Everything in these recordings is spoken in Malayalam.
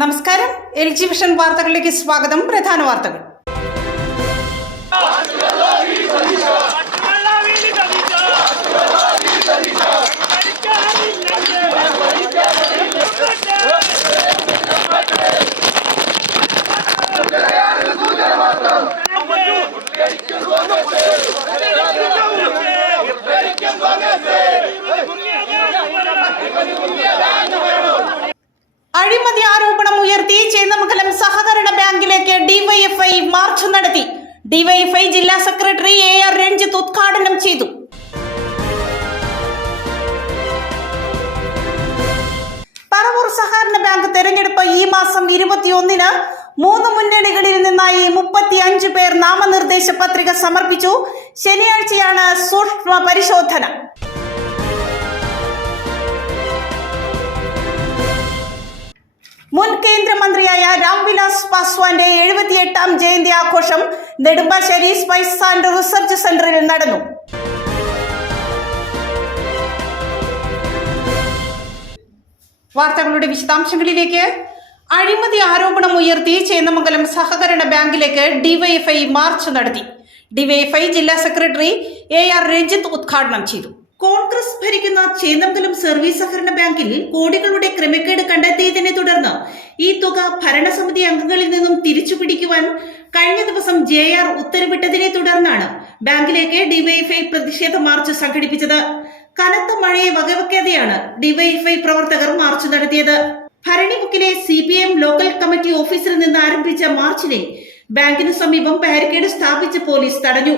നമസ്കാരം. LG വിഷൻ വാർത്തകളിലേക്ക് സ്വാഗതം. പ്രധാന വാർത്തകൾ. അഴിമതി ആരോപണം ഉയർത്തി ചേന്ദമംഗലം സഹകരണ ബാങ്കിലേക്ക് ഡിവൈഎഫ്ഐ മാർച്ച് നടത്തി. ഡിവൈഎഫ്ഐ ജില്ലാ സെക്രട്ടറി AR രഞ്ജിത്ത് ഉദ്ഘാടനം ചെയ്തു. പറവൂർ സഹകരണ ബാങ്ക് തെരഞ്ഞെടുപ്പ് ഈ മാസം 21-ന് 3 മുന്നണികളിൽ നിന്നായി 35 പേർ നാമനിർദ്ദേശ പത്രിക സമർപ്പിച്ചു. ശനിയാഴ്ചയാണ് സൂക്ഷ്മ പരിശോധന. മുൻ കേന്ദ്രമന്ത്രിയായ രാംവിലാസ് പാസ്വാന്റെ 78ാം ജയന്തി ആഘോഷം നെടുമ്പാശ്ശേരി സ്പൈസ് ആൻഡ് റിസർച്ച് സെന്ററിൽ നടന്നു. വാർത്തകളുടെ വിശദാംശങ്ങളിലേക്ക്. അഴിമതി ആരോപണം ഉയർത്തി ചേന്ദമംഗലം സഹകരണ ബാങ്കിലേക്ക് ഡിവൈഎഫ്ഐ മാർച്ച് നടത്തി. ഡിവൈഎഫ്ഐ ജില്ലാ സെക്രട്ടറി AR രഞ്ജിത്ത് ഉദ്ഘാടനം ചെയ്തു. കോൺഗ്രസ് ഭരിക്കുന്ന ചേന്ദമംഗലം സർവീസ് സഹകരണ ബാങ്കിൽ കോടികളുടെ ക്രമക്കേട് കണ്ടെത്തിയതിനെ തുടർന്ന് ഈ തുക ഭരണസമിതി അംഗങ്ങളിൽ നിന്നും തിരിച്ചുപിടിക്കുവാൻ കഴിഞ്ഞ ദിവസം JR ഉത്തരവിട്ടതിനെ തുടർന്നാണ് ബാങ്കിലേക്ക് ഡിവൈഎഫ്ഐ പ്രതിഷേധ മാർച്ച് സംഘടിപ്പിച്ചത്. കനത്ത മഴയെ വകവെക്കാതെയാണ് ഡിവൈഎഫ്ഐ പ്രവർത്തകർ മാർച്ച് നടത്തിയത്. ഭരണിമുക്കിലെ CPM ലോക്കൽ കമ്മിറ്റി ഓഫീസിൽ നിന്ന് ആരംഭിച്ച മാർച്ചിനെ ബാങ്കിനു സമീപം ബാരിക്കേഡ് സ്ഥാപിച്ച് പോലീസ് തടഞ്ഞു.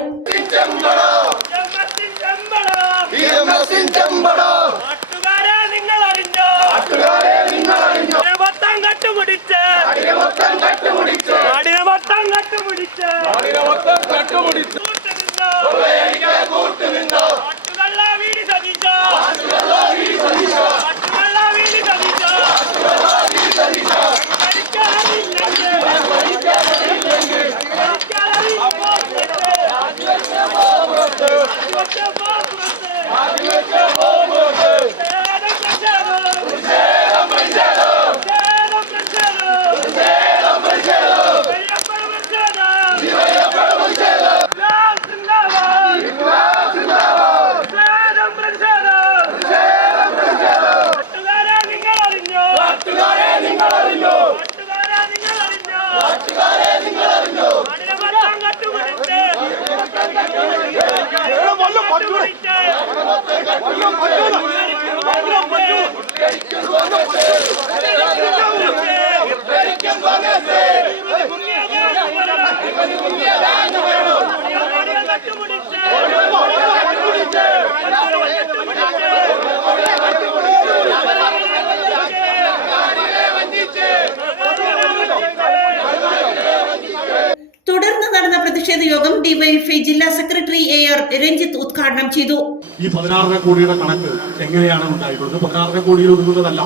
തുടർന്ന് നടന്ന പ്രതിഷേധ യോഗം ഡിവൈഎഫ്ഐ ജില്ലാ സെക്രട്ടറി AR രഞ്ജിത്ത് ഉദ്ഘാടനം ചെയ്തു. ഈ 16 കോടിയുടെ കണക്ക് എങ്ങനെയാണ് ഉണ്ടായിട്ടുള്ളത്? 16 കോടിയിൽ ഒതുങ്ങുന്നതല്ല.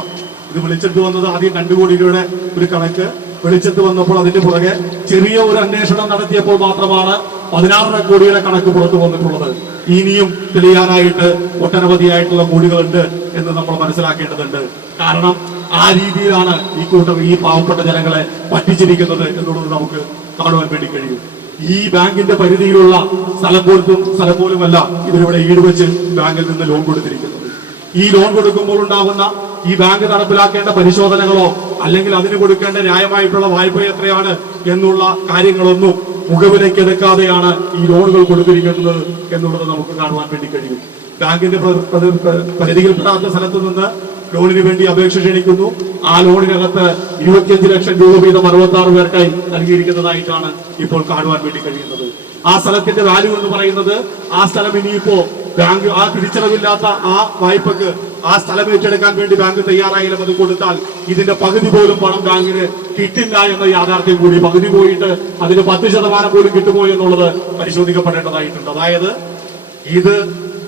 ഇത് വെളിച്ചത്ത് വന്നത് ആദ്യം 2 കോടിയുടെ ഒരു കണക്ക് വെളിച്ചത്ത് വന്നപ്പോൾ അതിന്റെ പുറകെ ചെറിയ ഒരു അന്വേഷണം നടത്തിയപ്പോൾ മാത്രമാണ് 16 കോടിയുടെ കണക്ക് പുറത്തു വന്നിട്ടുള്ളത്. ഇനിയും തെളിയാനായിട്ട് ഒട്ടനവധിയായിട്ടുള്ള കോടികളുണ്ട് എന്ന് നമ്മൾ മനസ്സിലാക്കേണ്ടതുണ്ട്. കാരണം ആ രീതിയിലാണ് ഈ പാവപ്പെട്ട ജനങ്ങളെ പറ്റിച്ചിരിക്കുന്നത് എന്നുള്ളത് നമുക്ക് കാണുവാൻ വേണ്ടി കഴിയും. ഈ ബാങ്കിന്റെ പരിധിയിലുള്ള സ്ഥലം പോലുമല്ല ഇവരിവിടെ ഈടുവെച്ച് ബാങ്കിൽ നിന്ന് ലോൺ കൊടുത്തിരിക്കുന്നത്. ഈ ലോൺ കൊടുക്കുമ്പോൾ ഉണ്ടാകുന്ന ഈ ബാങ്ക് നടപ്പിലാക്കേണ്ട പരിശോധനകളോ അല്ലെങ്കിൽ അതിന് കൊടുക്കേണ്ട ന്യായമായിട്ടുള്ള വായ്പ എത്രയാണ് എന്നുള്ള കാര്യങ്ങളൊന്നും മുഖവിലേക്ക് എടുക്കാതെയാണ് ഈ ലോണുകൾ കൊടുത്തിരിക്കുന്നത് എന്നുള്ളത് നമുക്ക് കാണുവാൻ വേണ്ടി കഴിയും. ബാങ്കിന്റെ പരിധിയിൽപ്പെടാത്ത സ്ഥലത്തു നിന്ന് ലോണിന് വേണ്ടി അപേക്ഷ ക്ഷണിക്കുന്നു. ആ ലോണിനകത്ത് 25 ലക്ഷം രൂപ വീതം 66 പേർക്കായി നൽകിയിരിക്കുന്നതായിട്ടാണ് ഇപ്പോൾ കാണുവാൻ വേണ്ടി കഴിയുന്നത്. ആ സ്ഥലത്തിന്റെ വാല്യൂ എന്ന് പറയുന്നത് ആ സ്ഥലം ഇനിയിപ്പോ ബാങ്ക് ആ തിരിച്ചറിവില്ലാത്ത ആ വായ്പക്ക് ആ സ്ഥലം ഏറ്റെടുക്കാൻ വേണ്ടി ബാങ്ക് തയ്യാറായാലും അത് കൊടുത്താൽ ഇതിന്റെ പകുതി പോലും പണം ബാങ്കിന് കിട്ടില്ല എന്ന യാഥാർത്ഥ്യം കൂടി, പകുതി പോയിട്ട് അതിന് 10% പോലും കിട്ടുമോ എന്നുള്ളത് പരിശോധിക്കപ്പെടേണ്ടതായിട്ടുണ്ട്. അതായത് ഇത്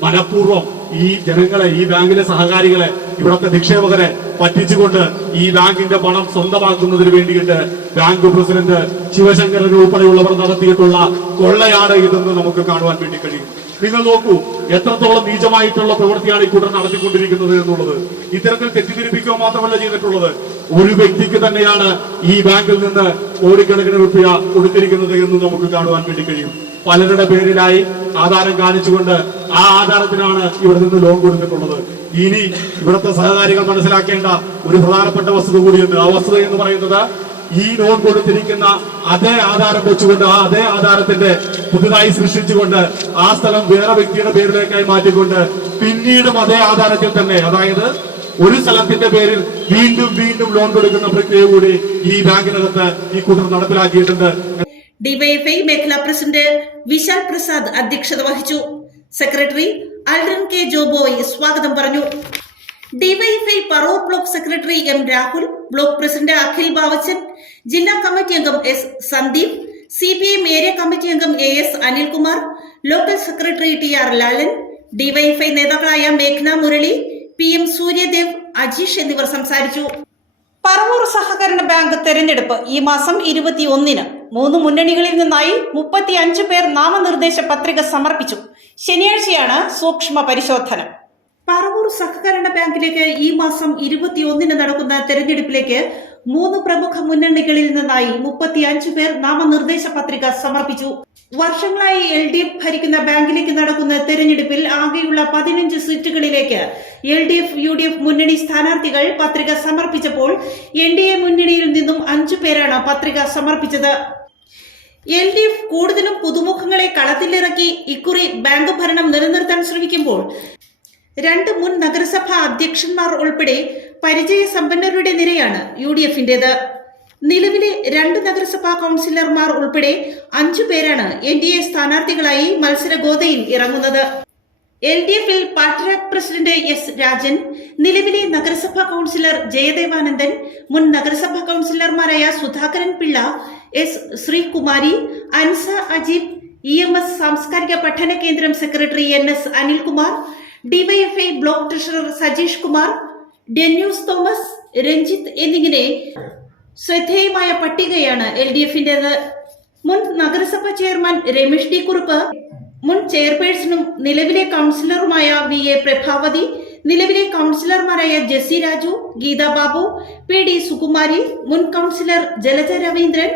മനഃപൂർവ്വം ഈ ജനങ്ങളെ, ഈ ബാങ്കിലെ സഹകാരികളെ, ഇവിടത്തെ നിക്ഷേപകരെ പറ്റിച്ചുകൊണ്ട് ഈ ബാങ്കിന്റെ പണം സ്വന്തമാക്കുന്നതിന് വേണ്ടിയിട്ട് ബാങ്ക് പ്രസിഡന്റ് ശിവശങ്കരൻ ഉൾപ്പെടെയുള്ളവർ നടത്തിയിട്ടുള്ള കൊള്ളയാണ് ഇതെന്ന് നമുക്ക് കാണുവാൻ വേണ്ടി കഴിയും. നിങ്ങൾ നോക്കൂ, എത്രത്തോളം നീചമായിട്ടുള്ള പ്രവൃത്തിയാണ് ഈ കൂട്ടർ നടത്തിക്കൊണ്ടിരിക്കുന്നത് എന്നുള്ളത്. ഇത്തരത്തിൽ തെറ്റിദ്ധരിപ്പിക്കുക മാത്രമല്ല ചെയ്തിട്ടുള്ളത്, ഒരു വ്യക്തിക്ക് തന്നെയാണ് ഈ ബാങ്കിൽ നിന്ന് കോടിക്കണക്കിന് രൂപ കൊടുത്തിരിക്കുന്നത് എന്ന് നമുക്ക് കാണുവാൻ വേണ്ടി കഴിയും. പലരുടെ പേരിലായി ആധാരം കാണിച്ചുകൊണ്ട് ആ ആധാരത്തിനാണ് ഇവിടെ നിന്ന് ലോൺ കൊടുത്തിട്ടുള്ളത്. ഇനി ഇവിടുത്തെ സഹകാരികൾ മനസ്സിലാക്കേണ്ട ഒരു പ്രധാനപ്പെട്ട വസ്തുത കൂടിയുണ്ട്. ആ വസ്തുത എന്ന് പറയുന്നത്, ഈ ലോൺ കൊടുത്തിരിക്കുന്ന അതേ ആധാരം വെച്ചുകൊണ്ട് ആ അതേ ആധാരത്തിന്റെ പുതുതായി സൃഷ്ടിച്ചുകൊണ്ട് ആ സ്ഥലം വേറെ വ്യക്തിയുടെ പേരിലേക്കായി മാറ്റിക്കൊണ്ട് പിന്നീടും അതേ ആധാരത്തിൽ തന്നെ, അതായത് ഒരു സ്ഥലത്തിന്റെ പേരിൽ വീണ്ടും വീണ്ടും ലോൺ കൊടുക്കുന്ന പ്രക്രിയ കൂടി ഈ ബാങ്കിനകത്ത് ഈ കൂട്ടർ നടപ്പിലാക്കിയിട്ടുണ്ട്. ഡിവൈഎഫ്ഐ മേഖലാ പ്രസിഡന്റ് വിശാൽ പ്രസാദ് അധ്യക്ഷത വഹിച്ചു. സെക്രട്ടറി അൽറൻ കെ ജോബോയ് സ്വാഗതം പറഞ്ഞു. DYFI Paravur block secretary M Rahul, block president Akhil Bavachan, ജില്ലാ കമ്മിറ്റി അംഗം S Sandeep, CPIM area committee അംഗം AS Anilkumar, local secretary TR Lalan, DYFI നേതാക്കളായ മേഘ്ന മുരളി, PM സൂര്യദേവ്, അജീഷ് എന്നിവർ സംസാരിച്ചു. പറവൂർ സഹകരണ ബാങ്ക് തെരഞ്ഞെടുപ്പ് ഈ മാസം 21-ന് 3 മുന്നണികളിൽ നിന്നായി 35 പേർ നാമനിർദ്ദേശ പത്രിക സമർപ്പിച്ചു. ശനിയാഴ്ചയാണ് സൂക്ഷ്മ പരിശോധന. പറവൂർ സഹകരണ ബാങ്കിലേക്ക് ഈ മാസം 21-ന് നടക്കുന്ന തെരഞ്ഞെടുപ്പിലേക്ക് 3 പ്രമുഖ മുന്നണികളിൽ നിന്നായി 35 പേർ നാമനിർദ്ദേശ പത്രിക സമർപ്പിച്ചു. വർഷങ്ങളായി LDF ഭരിക്കുന്ന ബാങ്കിലേക്ക് നടക്കുന്ന തെരഞ്ഞെടുപ്പിൽ ആകെയുള്ള 15 സീറ്റുകളിലേക്ക് LDF UDF മുന്നണി സ്ഥാനാർത്ഥികൾ പത്രിക സമർപ്പിച്ചപ്പോൾ NDA മുന്നണിയിൽ നിന്നും 5 പേരാണ് പത്രിക സമർപ്പിച്ചത്. LDF കൂടുതലും പുതുമുഖങ്ങളെ കളത്തിലിറക്കി ഇക്കുറി ബാങ്ക് ഭരണം നിലനിർത്താൻ ശ്രമിക്കുമ്പോൾ 2 മുൻ നഗരസഭാ അധ്യക്ഷന്മാർ ഉൾപ്പെടെ പരിചയസമ്പന്നരുടെ നിരയാണ് UDFന്റേത്. നിലവിലെ 2 നഗരസഭാ കൌൺസിലർമാർ ഉൾപ്പെടെ 5 പേരാണ് NDA സ്ഥാനാർത്ഥികളായി മത്സരഗോതയിൽ ഇറങ്ങുന്നത്. LDFൽ പാർട്ടി പ്രസിഡന്റ് S രാജൻ, നിലവിലെ നഗരസഭാ കൌൺസിലർ ജയദേവാനന്ദൻ, മുൻ നഗരസഭാ കൌൺസിലർമാരായ സുധാകരൻ പിള്ള, S ശ്രീകുമാരി, അൻസ അജീബ്, EMS സാംസ്കാരിക പഠന കേന്ദ്രം സെക്രട്ടറി NS അനിൽകുമാർ, ഡിവൈഎഫ്ഐ ബ്ലോക്ക് ട്രഷറർ സജീഷ് കുമാർ, ഡെന്യൂസ് തോമസ്, രഞ്ജിത്ത് എന്നിങ്ങനെ ശ്രദ്ധേയമായ പട്ടികയാണ് LDFന്റേത്. മുൻ നഗരസഭാ ചെയർമാൻ രമേഷ് D കുറുപ്പ്, മുൻ ചെയർപേഴ്സണും നിലവിലെ കൌൺസിലറുമായ VA പ്രഭാവതി, നിലവിലെ കൌൺസിലർമാരായ ജെസി രാജു, ഗീത ബാബു, PD സുകുമാരി, മുൻ councillor Jalaja Raveendran,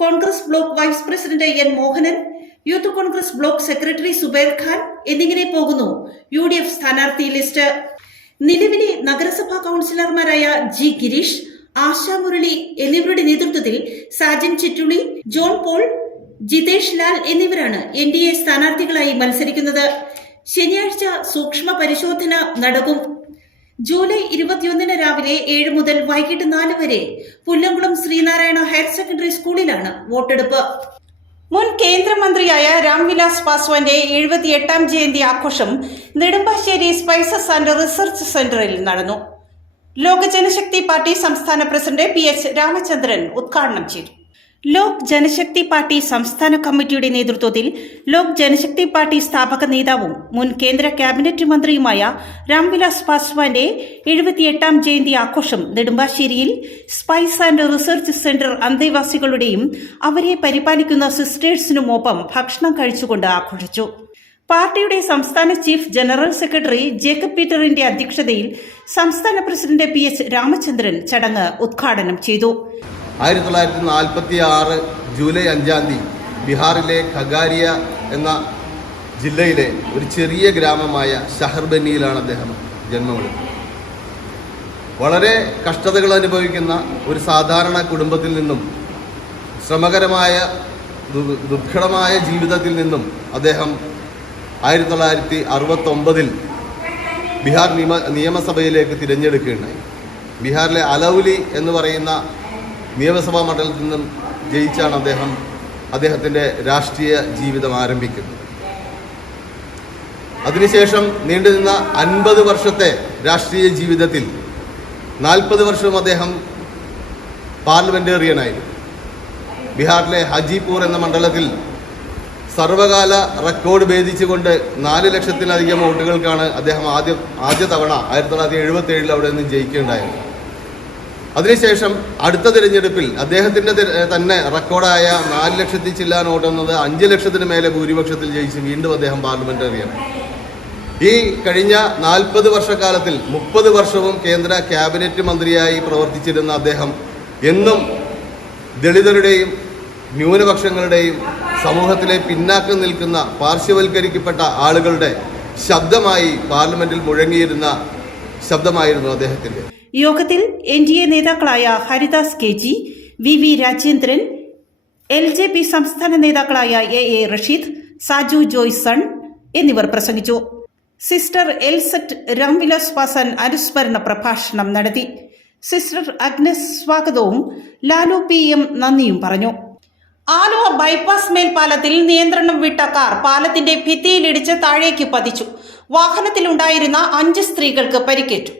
Congress block vice president N Mohanan, youth Congress block secretary Subair Khan എന്നിങ്ങനെ പോകുന്നു UDF സ്ഥാനാർത്ഥി ലിസ്റ്റ്. നിലവിലെ നഗരസഭാ കൌൺസിലർമാരായ G ഗിരീഷ്, ആശാ മുരളി എന്നിവരുടെ നേതൃത്വത്തിൽ സാജൻ ചിറ്റുളി, ജോൺ പോൾ, ജിതേഷ് ലാൽ എന്നിവരാണ് NDA സ്ഥാനാർത്ഥികളായി മത്സരിക്കുന്നത്. ശനിയാഴ്ച സൂക്ഷ്മ പരിശോധന നടക്കും. ജൂലൈ 21-ന് രാവിലെ 7 മുതൽ വൈകിട്ട് 4 വരെ പുല്ലംകുളം ശ്രീനാരായണ ഹയർ സെക്കൻഡറി സ്കൂളിലാണ് വോട്ടെടുപ്പ്. മുൻ കേന്ദ്രമന്ത്രിയായ രാംവിലാസ് പാസ്വാന്റെ 78ാം ജയന്തി ആഘോഷം നെടുമ്പാശ്ശേരി സ്പൈസസ് ആൻഡ് റിസർച്ച് സെന്ററിൽ നടന്നു. ലോക ജനശക്തി പാർട്ടി സംസ്ഥാന പ്രസിഡന്റ് PH രാമചന്ദ്രൻ ഉദ്ഘാടനം ചെയ്തു. ലോക് ജനശക്തി പാർട്ടി സംസ്ഥാന കമ്മിറ്റിയുടെ നേതൃത്വത്തിൽ ലോക് ജനശക്തി പാർട്ടി സ്ഥാപക നേതാവും മുൻ കേന്ദ്ര ക്യാബിനറ്റ് മന്ത്രിയുമായ രാംവിലാസ് പാസ്വാന്റെ 78ാം ജയന്തി ആഘോഷം നെടുമ്പാശ്ശേരിയിൽ സ്പൈസ് ആൻഡ് റിസർച്ച് സെന്റർ അന്തേവാസികളുടെയും അവരെ പരിപാലിക്കുന്ന സിസ്റ്റേഴ്സിനുമൊപ്പം ഭക്ഷണം കഴിച്ചുകൊണ്ട് ആഘോഷിച്ചു. പാർട്ടിയുടെ സംസ്ഥാന ചീഫ് ജനറൽ സെക്രട്ടറി ജേക്കബ് പീറ്ററിന്റെ അധ്യക്ഷതയിൽ സംസ്ഥാന പ്രസിഡന്റ് PH രാമചന്ദ്രൻ ചടങ്ങ് ഉദ്ഘാടനം ചെയ്തു. 1946 ജൂലൈ 5-ാം തീയതി ബീഹാറിലെ ഖഗാരിയ എന്ന ജില്ലയിലെ ഒരു ചെറിയ ഗ്രാമമായ ഷഹർബന്നിയിലാണ് അദ്ദേഹം ജന്മമെടുത്തത്. വളരെ കഷ്ടതകൾ അനുഭവിക്കുന്ന ഒരു സാധാരണ കുടുംബത്തിൽ നിന്നും ശ്രമകരമായ ദുർഘടമായ ജീവിതത്തിൽ നിന്നും അദ്ദേഹം 1969-ൽ ബീഹാർ നിയമസഭയിലേക്ക് തിരഞ്ഞെടുക്കുകയുണ്ടായി. ബീഹാറിലെ അലൗലി എന്ന് പറയുന്ന നിയമസഭാ മണ്ഡലത്തിൽ നിന്നും ജയിച്ചാണ് അദ്ദേഹത്തിൻ്റെ രാഷ്ട്രീയ ജീവിതം ആരംഭിക്കുന്നത്. അതിനുശേഷം നീണ്ടുനിന്ന 50 വർഷത്തെ രാഷ്ട്രീയ ജീവിതത്തിൽ 40 വർഷവും അദ്ദേഹം പാർലമെന്റേറിയനായിരുന്നു. ബീഹാറിലെ ഹജിപൂർ എന്ന മണ്ഡലത്തിൽ സർവകാല റെക്കോർഡ് ഭേദിച്ചുകൊണ്ട് 4 ലക്ഷത്തിലധികം വോട്ടുകൾക്കാണ് അദ്ദേഹം ആദ്യ തവണ 1977 അവിടെ നിന്ന് ജയിക്കുകയുണ്ടായത്. അതിനുശേഷം അടുത്ത തിരഞ്ഞെടുപ്പിൽ അദ്ദേഹത്തിൻ്റെ തന്നെ റെക്കോർഡായ 4 ലക്ഷത്തിൽ ചില്ലാൻ ഓടുന്നത് 5 ലക്ഷത്തിന് മേലെ ഭൂരിപക്ഷത്തിൽ ജയിച്ച് വീണ്ടും അദ്ദേഹം പാർലമെന്ററിയാണ്. ഈ കഴിഞ്ഞ 40 വർഷക്കാലത്തിൽ 30 വർഷവും കേന്ദ്ര ക്യാബിനറ്റ് മന്ത്രിയായി പ്രവർത്തിച്ചിരുന്ന അദ്ദേഹം എന്നും ദളിതരുടെയും ന്യൂനപക്ഷങ്ങളുടെയും സമൂഹത്തിലെ പിന്നാക്കം നിൽക്കുന്ന പാർശ്വവൽക്കരിക്കപ്പെട്ട ആളുകളുടെ ശബ്ദമായി പാർലമെന്റിൽ മുഴങ്ങിയിരുന്ന ശബ്ദമായിരുന്നു അദ്ദേഹത്തിൻ്റെ. യോഗത്തിൽ NDA നേതാക്കളായ Haridas KG, VV Rajendran, LJP സംസ്ഥാന നേതാക്കളായ AA റഷീദ്, സാജു ജോയ്സൺ എന്നിവർ പ്രസംഗിച്ചു. സിസ്റ്റർ എൽസെറ്റ് രാംവിലാസ് പാസൻ അനുസ്മരണ പ്രഭാഷണം നടത്തി. സിസ്റ്റർ അഗ്നസ് സ്വാഗതവും ലാലു PM നന്ദിയും പറഞ്ഞു. ആലുവ ബൈപ്പാസ് മേൽപ്പാലത്തിൽ നിയന്ത്രണം വിട്ട കാർ പാലത്തിന്റെ ഭിത്തിയിലിടിച്ച് താഴേക്ക് പതിച്ചു. വാഹനത്തിലുണ്ടായിരുന്ന 5 സ്ത്രീകൾക്ക് പരിക്കേറ്റു.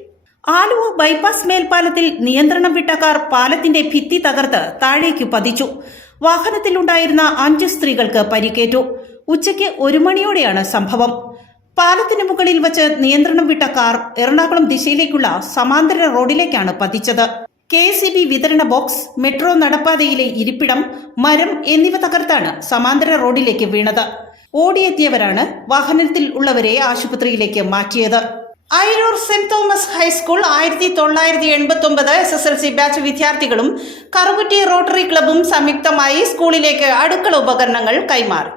ആലുവ ബൈപ്പാസ് മേൽപ്പാലത്തിൽ നിയന്ത്രണം വിട്ട കാർ പാലത്തിന്റെ ഭിത്തി തകർത്ത് താഴേക്ക് പതിച്ചു. വാഹനത്തിലുണ്ടായിരുന്ന 5 സ്ത്രീകൾക്ക് പരിക്കേറ്റു. ഉച്ചയ്ക്ക് 1 മണിയോടെയാണ് സംഭവം. പാലത്തിന് മുകളിൽ വച്ച് നിയന്ത്രണം വിട്ട കാർ എറണാകുളം ദിശയിലേക്കുള്ള സമാന്തര റോഡിലേക്കാണ് പതിച്ചത്. KSEB വിതരണ ബോക്സ്, മെട്രോ നടപ്പാതയിലെ ഇരിപ്പിടം, മരം എന്നിവ തകർത്താണ് സമാന്തര റോഡിലേക്ക് വീണത്. ഓടിയെത്തിയവരാണ് വാഹനത്തിൽ ഉള്ളവരെ ആശുപത്രിയിലേക്ക് മാറ്റിയത്. Ayiroor saint Thomas high school 1989 SSLC batch വിദ്യാർത്ഥികളും കറുകുറ്റി റോട്ടറി ക്ലബും സംയുക്തമായി സ്കൂളിലേക്ക് അടുക്കള ഉപകരണങ്ങൾ കൈമാറി.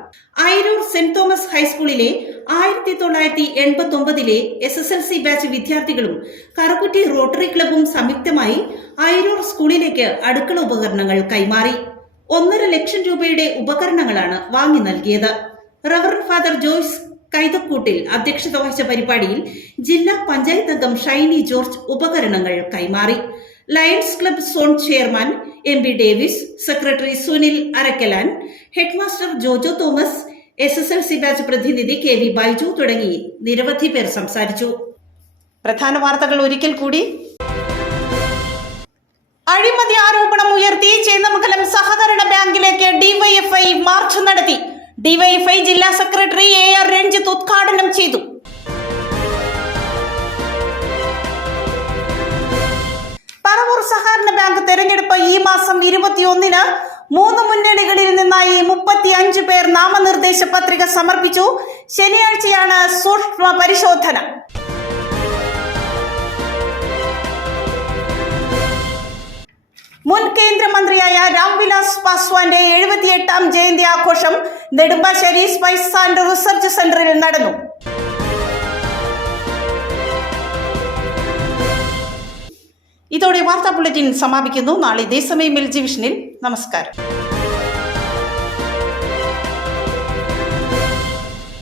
അയിരൂർ സെന്റ് തോമസ് ഹൈസ്കൂളിലെ 1989 SSLC ബാച്ച് വിദ്യാർത്ഥികളും കറുകുറ്റി റോട്ടറി ക്ലബും സംയുക്തമായി അയിരൂർ സ്കൂളിലേക്ക് അടുക്കള ഉപകരണങ്ങൾ കൈമാറി. 1.5 ലക്ഷം രൂപയുടെ ഉപകരണങ്ങളാണ് വാങ്ങി നൽകിയത്. റവറന്റ് ഫാദർ ജോയ്സ് കൈതക്കൂട്ടിൽ അധ്യക്ഷത വഹിച്ച പരിപാടിയിൽ ജില്ലാ പഞ്ചായത്ത് അംഗം ഷൈനി ജോർജ് ഉപകരണങ്ങൾ കൈമാറി. Lions club zone chairman MB Davis, secretary Sunil Arakkalan, headmaster Jojo Thomas, SSLC batch പ്രതിനിധി KV ബൈജു തുടങ്ങി നിരവധി പേർ സംസാരിച്ചു. പ്രധാന വാർത്തകൾ ഒരിക്കൽ കൂടി. അഴിമതി ആരോപണം ഉയർത്തി ചേന്ദമംഗലം സഹകരണ ബാങ്കിലേക്ക് DYFI മാർച്ച് നടത്തി. DYFI ജില്ലാ സെക്രട്ടറി AR രഞ്ജിത്ത് ഉദ്ഘാടനം ചെയ്തു. പറവൂർ സഹകരണ ബാങ്ക് തെരഞ്ഞെടുപ്പ് ഈ മാസം 21-ന് 3 മുന്നണികളിൽ നിന്നായി 35 പേർ നാമനിർദ്ദേശ പത്രിക സമർപ്പിച്ചു. ശനിയാഴ്ചയാണ് സൂക്ഷ്മ പരിശോധന. മുൻ കേന്ദ്രമന്ത്രിയായ രാംവിലാസ് പാസ്വാന്റെ 78ാം ജയന്തി ആഘോഷം നെടുമ്പാശ്ശേരി സ്പൈസ് ആൻഡ് റിസർച്ച് സെന്ററിൽ നടന്നു. ഇതോടെ വാർത്താ ബുള്ളറ്റിൻ സമാപിക്കുന്നു. നാളെ ഇതേ സമയം LG വിഷനിൽ. നമസ്കാരം.